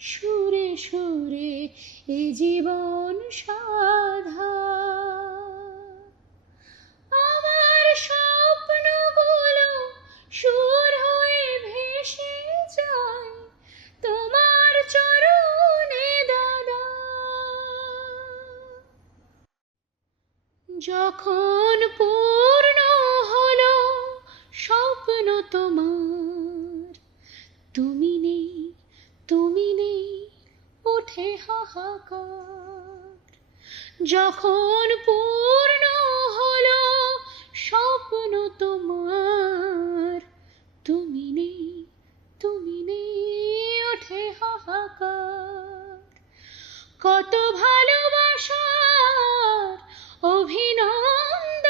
সুরে সুরে এ জীবন সাধা। আমার স্বপ্নগুলো সুর হয়ে ভেসে যায় তোমার চরণে দাদা। যখন পূর্ণ হলো স্বপ্ন তোমার, তুমি নেই, তুমি নেই, ওঠে হাহাকার। যখন পূর্ণ হলো স্বপ্ন তোমার, তুমি নেই, তুমি নেই, ওঠে হাহাকার। কত ভালোবাসার অভিনন্দন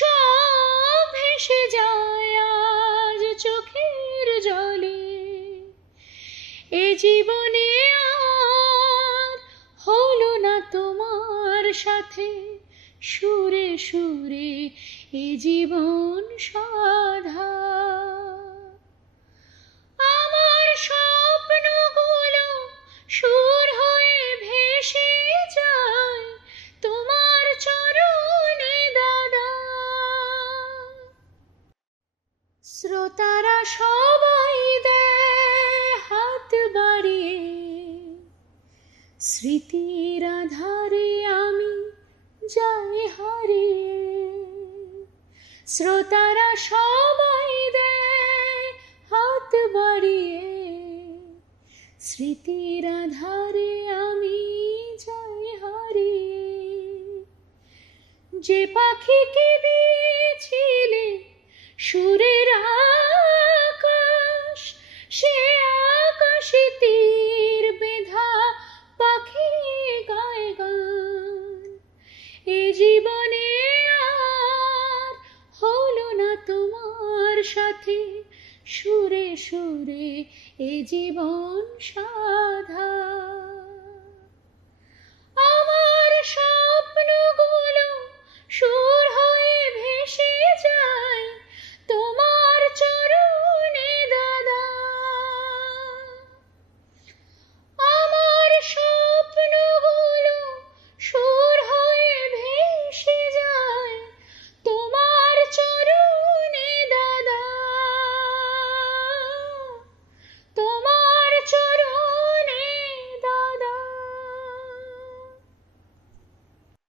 সব ভেসে যায় আজ চোখের জলে। এ জীবনে আর হলো না তোমার সাথে সুরে সুরে এ জীবন সাধা। আমার স্বপ্নগুলো সুর হয়ে ভেসে যায় তোমার চরণে দাদা। শ্রোতারা সবাই দেয় হাত বাড়িয়ে, স্মৃতির আধারে আমি যাই হারিয়ে। শ্রোতারা সবাই দেয় হাত বাড়িয়ে, স্মৃতির আধারে আমি যাই হারিয়ে। যে পাখিকে দিয়েছিলে সুরের আকাশ, সে আকাশে তীর বেঁধা পাখি গায় গান। এ জীবনে আর হলো না তোমার সাথে সুরে সুরে এ জীবন সাধা। আমার স্বপ্নগুলো